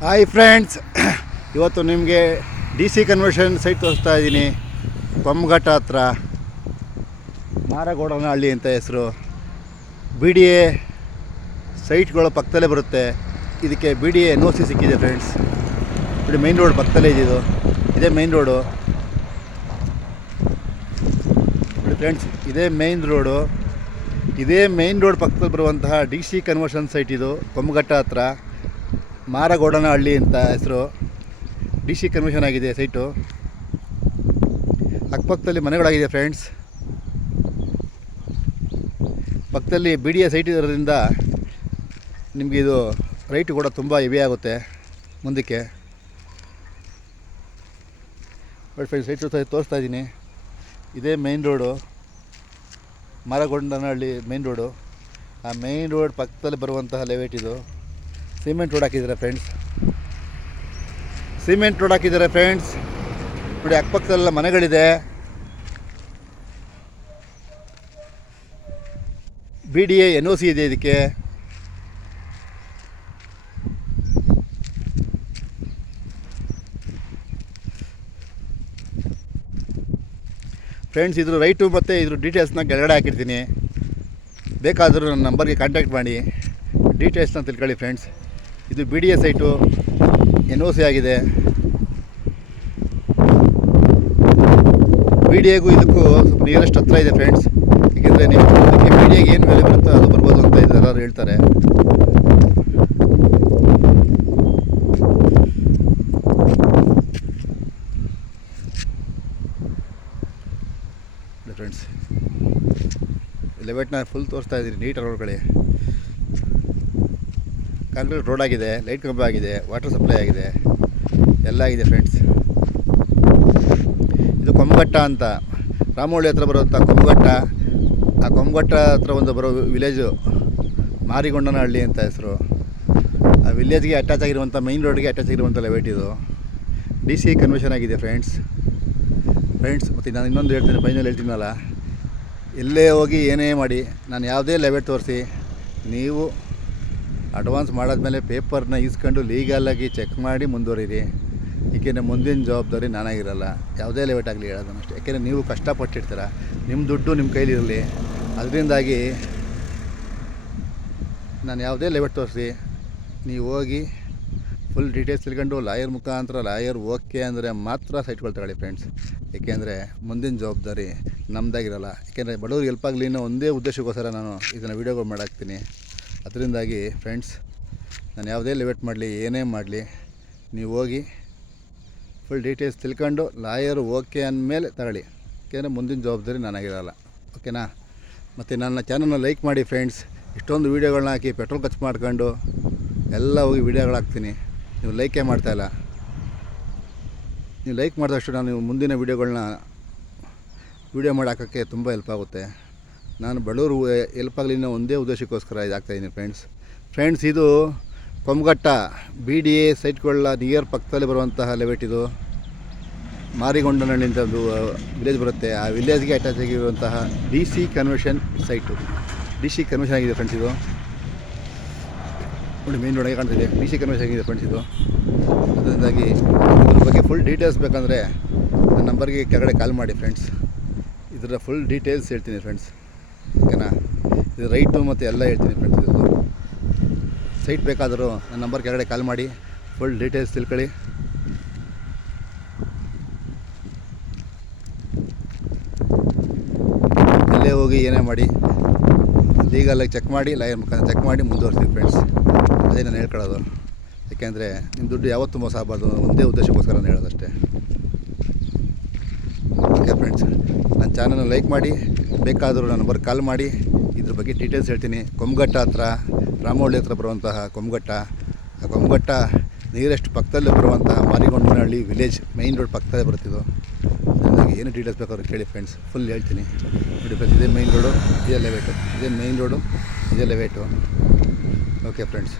Hi friends, ಇವತ್ತು ನಿಮಗೆ D C conversion site ತೋರಿಸ್ತಾ ಇದ್ದೀನಿ. ಕೊಮ್ಮಘಟ್ಟ ಹತ್ರ ಮಾರಗೋಡನಹಳ್ಳಿ ಅಂತ ಹೆಸರು. ಬಿ ಡಿ ಎ ಸೈಟ್ಗಳ ಪಕ್ಕದಲ್ಲೇ ಬರುತ್ತೆ. ಇದಕ್ಕೆ ಬಿ ಡಿ ಎ NOC ಸಿಕ್ಕಿದೆ ಫ್ರೆಂಡ್ಸ್. ಇಲ್ಲಿ ಮೈನ್ ರೋಡ್ ಪಕ್ಕದಲ್ಲೇ ಇದ್ದಿದ್ದು. ಇದೇ ಮೈನ್ ರೋಡು ಫ್ರೆಂಡ್ಸ್, ಇದೇ ಮೈನ್ ರೋಡು. ಇದೇ ಮೈನ್ ರೋಡ್ ಪಕ್ಕದಲ್ಲಿ ಬರುವಂತಹ ಡಿ ಸಿ ಕನ್ವರ್ಷನ್ ಸೈಟ್ ಇದು. ಕೊಮ್ಮಘಟ್ಟ ಹತ್ರ ಮಾರಗೋಡನಹಳ್ಳಿ ಅಂತ ಹೆಸರು. ಡಿ ಸಿ ಕನ್ವರ್ಷನ್ ಆಗಿದೆ ಸೈಟು. ಅಕ್ಕಪಕ್ಕದಲ್ಲಿ ಮನೆಗಳಾಗಿದೆ ಫ್ರೆಂಡ್ಸ್. ಪಕ್ಕದಲ್ಲಿ ಬಿ ಡಿ ಎ ಸೈಟ್ ಇರೋದ್ರಿಂದ ನಿಮಗೆ ಇದು ರೈಟ್ ಕೂಡ ತುಂಬ ಹೆವಿ ಆಗುತ್ತೆ ಮುಂದಕ್ಕೆ. ಫ್ರೆಂಡ್ಸ್, ಸೈಟ್ ತೋರಿಸ್ತಾ ಇದ್ದೀನಿ. ಇದೇ ಮೈನ್ ರೋಡು, ಮಾರಗೋಡನಹಳ್ಳಿ ಮೈನ್ ರೋಡು. ಆ ಮೈನ್ ರೋಡ್ ಪಕ್ಕದಲ್ಲಿ ಬರುವಂತಹ ಲೆವೇಟ್ ಇದು. ಸಿಮೆಂಟ್ ರೋಡ್ ಹಾಕಿದ್ದಾರೆ ಫ್ರೆಂಡ್ಸ್. ಸಿಮೆಂಟ್ ರೋಡ್ ಹಾಕಿದ್ದಾರೆ ಫ್ರೆಂಡ್ಸ್. ನೋಡಿ, ಅಕ್ಕಪಕ್ಕದಲ್ಲೆಲ್ಲ ಮನೆಗಳಿದೆ. ಬಿ ಡಿ ಎ NOC ಇದೆ ಇದಕ್ಕೆ. ಫ್ರೆಂಡ್ಸ್, ಇದ್ರ ರೈಟು ಮತ್ತು ಇದ್ರ ಡೀಟೇಲ್ಸ್ನ ಕೆಳಗಡೆ ಹಾಕಿರ್ತೀನಿ. ಬೇಕಾದರೂ ನನ್ನ ನಂಬರ್ಗೆ ಕಾಂಟ್ಯಾಕ್ಟ್ ಮಾಡಿ ಡೀಟೇಲ್ಸ್ನ ತಿಳ್ಕೊಳ್ಳಿ ಫ್ರೆಂಡ್ಸ್. ಇದು B D A site, NOC ಆಗಿದೆ. ಬಿ ಡಿ ಎಗೂ ಇದಕ್ಕೂ ಸ್ವಲ್ಪ ನಿಯರೆಸ್ಟ್ ಹತ್ರ ಇದೆ ಫ್ರೆಂಡ್ಸ್. ಏಕೆಂದರೆ ನೀವು ಅದಕ್ಕೆ ಬಿ ಡಿ ಎಗೆ ಏನು ಬೆಲೆ ಬರುತ್ತೋ ಅದು ಬರ್ಬೋದು ಅಂತ ಎಲ್ಲರೂ ಹೇಳ್ತಾರೆ. ಫ್ರೆಂಡ್ಸ್, ಲೆವೆಟ್ನ ಫುಲ್ ತೋರಿಸ್ತಾ ಇದ್ದೀನಿ. ನೀಟ್ ರೋಡ್ಗಳೇ, ಕಾಂಕ್ರೀಟ್ ರೋಡ್ ಆಗಿದೆ, ಲೈಟ್ ಕಂಬ ಆಗಿದೆ, ವಾಟರ್ ಸಪ್ಲೈ ಆಗಿದೆ, ಎಲ್ಲ ಆಗಿದೆ ಫ್ರೆಂಡ್ಸ್. ಇದು ಕೊಮ್ಮಘಟ್ಟ ಅಂತ, ರಾಮೋಳಿ ಹತ್ರ ಬರುವಂಥ ಕೊಮ್ಮಘಟ್ಟ. ಆ ಕೊಮ್ಮಘಟ್ಟ ಹತ್ರ ಒಂದು ಬರೋ ವಿಲೇಜು ಮಾರಿಗೊಂಡನಹಳ್ಳಿ ಅಂತ ಹೆಸರು. ಆ ವಿಲೇಜ್ಗೆ ಅಟ್ಯಾಚ್ ಆಗಿರುವಂಥ ಮೈನ್ ರೋಡ್ಗೆ ಅಟ್ಯಾಚ್ ಆಗಿರುವಂಥ ಲೆವೆಟ್ ಇದು. ಡಿ ಸಿ ಕನ್ವರ್ಷನ್ ಆಗಿದೆ ಫ್ರೆಂಡ್ಸ್. ಮತ್ತು ನಾನು ಇನ್ನೊಂದು ಹೇಳ್ತೀನಿ, ಫೈನಲ್ ಹೇಳ್ತೀನಲ್ಲ, ಎಲ್ಲೇ ಹೋಗಿ ಏನೇ ಮಾಡಿ, ನಾನು ಯಾವುದೇ ಲೆವೆಟ್ ತೋರಿಸಿ, ನೀವು ಅಡ್ವಾನ್ಸ್ ಮಾಡಾದ್ಮೇಲೆ ಪೇಪರ್ನ ಇಸ್ಕೊಂಡು ಲೀಗಲಾಗಿ ಚೆಕ್ ಮಾಡಿ ಮುಂದುವರೀರಿ. ಏಕೆಂದರೆ ಮುಂದಿನ ಜವಾಬ್ದಾರಿ ನಾನಾಗಿರಲ್ಲ. ಯಾವುದೇ ಲೆವೆಟ್ ಆಗಲಿ ಹೇಳೋದನ್ನು ಅಷ್ಟೇ. ಯಾಕೆಂದರೆ ನೀವು ಕಷ್ಟಪಟ್ಟಿರ್ತೀರ, ನಿಮ್ಮ ದುಡ್ಡು ನಿಮ್ಮ ಕೈಲಿರಲಿ. ಅದರಿಂದಾಗಿ ನಾನು ಯಾವುದೇ ಲೆವೆಟ್ ತೋರಿಸಿ, ನೀವು ಹೋಗಿ ಫುಲ್ ಡೀಟೇಲ್ಸ್ ತಿಳ್ಕೊಂಡು ಲಾಯರ್ ಮುಖಾಂತರ, ಲಾಯರ್ ಓಕೆ ಅಂದರೆ ಮಾತ್ರ ಸೈಟ್ಗಳು ತಗೊಳ್ಳಿ ಫ್ರೆಂಡ್ಸ್. ಏಕೆಂದರೆ ಮುಂದಿನ ಜವಾಬ್ದಾರಿ ನಮ್ಮದಾಗಿರಲ್ಲ. ಏಕೆಂದರೆ ಬಡವ್ರಿಗೆ ಹೆಲ್ಪ್ ಆಗಲಿ ಅನ್ನೋ ಒಂದೇ ಉದ್ದೇಶಕ್ಕೋಸ್ಕರ ನಾನು ಇದನ್ನು ವೀಡಿಯೋಗಳು ಮಾಡಾಕ್ತೀನಿ. ಅದರಿಂದಾಗಿ ಫ್ರೆಂಡ್ಸ್, ನಾನು ಯಾವುದೇ ಲೆವೆಟ್ ಮಾಡಲಿ, ಏನೇ ಮಾಡಲಿ, ನೀವು ಹೋಗಿ ಫುಲ್ ಡೀಟೇಲ್ಸ್ ತಿಳ್ಕೊಂಡು ಲಾಯರ್ ಓಕೆ ಅಂದಮೇಲೆ ತಗೊಳ್ಳಿ. ಏಕೆಂದರೆ ಮುಂದಿನ ಜವಾಬ್ದಾರಿ ನನಗಿರಲ್ಲ. ಓಕೆನಾ? ಮತ್ತು ನನ್ನ ಚಾನಲ್ನ ಲೈಕ್ ಮಾಡಿ ಫ್ರೆಂಡ್ಸ್. ಇಷ್ಟೊಂದು ವೀಡಿಯೋಗಳನ್ನ ಹಾಕಿ ಪೆಟ್ರೋಲ್ ಖರ್ಚು ಮಾಡ್ಕೊಂಡು ಎಲ್ಲ ಹೋಗಿ ವೀಡಿಯೋಗಳು ಹಾಕ್ತೀನಿ. ನೀವು ಲೈಕೇ ಮಾಡ್ತಾಯಿಲ್ಲ. ನೀವು ಲೈಕ್ ಮಾಡಿದಷ್ಟು ನಾನು ಮುಂದಿನ ವೀಡಿಯೋಗಳನ್ನ ವೀಡಿಯೋ ಮಾಡಿ ಹಾಕೋಕ್ಕೆ ತುಂಬ ಹೆಲ್ಪ್ ಆಗುತ್ತೆ. ನಾನು ಬಡವರು ಹೆಲ್ಪ್ ಆಗಲಿ ಅನ್ನೋ ಒಂದೇ ಉದ್ದೇಶಕ್ಕೋಸ್ಕರ ಇದಾಗ್ತಾಯಿದ್ದೀನಿ ಫ್ರೆಂಡ್ಸ್. ಇದು ಕೊಮ್ಮಘಟ್ಟ ಬಿ ಡಿ ಎ ಸೈಟ್ಗಳ ನಿಯರ್ ಪಕ್ಕದಲ್ಲಿ ಬರುವಂತಹ ಲೆವೆಟ್ ಇದು. ಮಾರಿಗೊಂಡನಹಳ್ಳಿ ಅಂತ ಒಂದು ವಿಲೇಜ್ ಬರುತ್ತೆ. ಆ ವಿಲೇಜ್ಗೆ ಅಟ್ಯಾಚ್ ಆಗಿರುವಂತಹ D C conversion site. D C conversion ಆಗಿದೆ ಫ್ರೆಂಡ್ಸ್ ಇದು. ನೋಡಿ, ಮೇನ್ ರೋಡಾಗಿ ಕಾಣ್ತಿದೆ. ಡಿ ಸಿ ಕನ್ವರ್ಷನ್ ಆಗಿದೆ ಫ್ರೆಂಡ್ಸ್ ಇದು. ಅದರಿಂದಾಗಿ ಇದ್ರ ಬಗ್ಗೆ ಫುಲ್ ಡೀಟೇಲ್ಸ್ ಬೇಕಂದರೆ ನನ್ನ ನಂಬರ್ಗೆ ಕೆಳಗಡೆ ಕಾಲ್ ಮಾಡಿ ಫ್ರೆಂಡ್ಸ್. ಇದರ ಫುಲ್ ಡೀಟೇಲ್ಸ್ ಹೇಳ್ತೀನಿ ಫ್ರೆಂಡ್ಸ್. ಓಕೆನಾ? ಇದು ರೈಟು ಮತ್ತು ಎಲ್ಲ ಹೇಳ್ತೀನಿ ಫ್ರೆಂಡ್ಸ್. ಇದು ಸೈಟ್ ಬೇಕಾದರೂ ನನ್ನ ನಂಬರ್ ಕೆಳಗಡೆ ಕಾಲ್ ಮಾಡಿ ಫುಲ್ ಡೀಟೇಲ್ಸ್ ತಿಳ್ಕೊಳ್ಳಿ. ಎಲ್ಲೇ ಹೋಗಿ ಏನೇ ಮಾಡಿ ಲೀಗಲಾಗಿ ಚೆಕ್ ಮಾಡಿ, ಲಾಯರ್ ಮುಖಾಂತರ ಚೆಕ್ ಮಾಡಿ ಮುಂದುವರಿಸ್ತೀವಿ ಫ್ರೆಂಡ್ಸ್. ಅದೇ ನಾನು ಹೇಳ್ಕೊಳ್ಳೋದು. ಯಾಕೆಂದರೆ ನಿಮ್ಮ ದುಡ್ಡು ಯಾವತ್ತೂ ಮೋಸ ಆಗಬಾರ್ದು, ಒಂದೇ ಉದ್ದೇಶಕ್ಕೋಸ್ಕರ ನಾನು ಹೇಳೋದಷ್ಟೇ. ಓಕೆ ಫ್ರೆಂಡ್ಸ್, ನನ್ನ ಚಾನಲ್ನ ಲೈಕ್ ಮಾಡಿ, ಬೇಕಾದರೂ ನನ್ನ ನಂಬರ್ ಕಾಲ್ ಮಾಡಿ ಇದ್ರ ಬಗ್ಗೆ ಡೀಟೇಲ್ಸ್ ಹೇಳ್ತೀನಿ. ಕೊಮ್ಮಘಟ್ಟ ಹತ್ರ, ರಾಮೋಳಿ ಹತ್ರ ಬರುವಂತಹ ಕೊಮ್ಮಘಟ್ಟ. ಆ ಕೊಮ್ಮಘಟ್ಟ ನಿಯರೆಸ್ಟ್ ಪಕ್ಕದಲ್ಲೇ ಬರುವಂತಹ ಮಾರಿಗೊಂಡನಹಳ್ಳಿ ವಿಲೇಜ್ ಮೈನ್ ರೋಡ್ ಪಕ್ಕದಲ್ಲೇ ಬರ್ತಿದ್ದು. ನನಗೆ ಏನು ಡೀಟೇಲ್ಸ್ ಬೇಕಾದ್ರೂ ಕೇಳಿ ಫ್ರೆಂಡ್ಸ್, ಫುಲ್ ಹೇಳ್ತೀನಿ. ನೋಡಿ ಫ್ರೆಂಡ್ಸ್, ಇದೇ ಮೈನ್ ರೋಡು, ಇದೇ ಲೆವೇಟು. ಇದೇ ಮೈನ್ ರೋಡು, ಇದೇ ಲೆವೇಟು. Okay friends.